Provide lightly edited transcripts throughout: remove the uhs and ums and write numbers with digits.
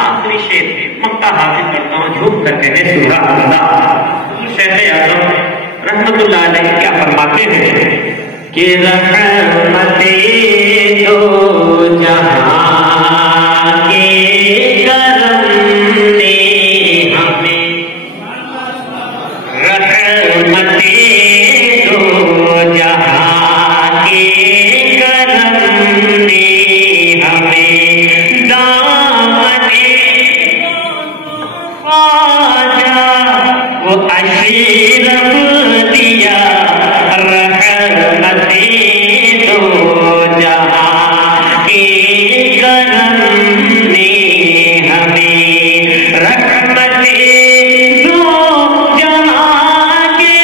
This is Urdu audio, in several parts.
آخری شعر مکہ حاصل کرتا ہوں، جھوم کرتے ہیں سورہ اللہ۔ شیخ اعظم رحمت اللہ علیہ کیا فرماتے ہیں کہ رحمتیں دو جہاں کے کرم نے ہمیں، رحمتیں دو جہاں کے کرم نے ہمیں دامن خواجہ وہ اشرف دیا، رحمتیں دو جہاں کے کرم نے ہمیں، رحمتیں دو جہاں کے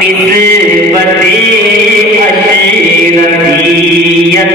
نسبت اشرفیت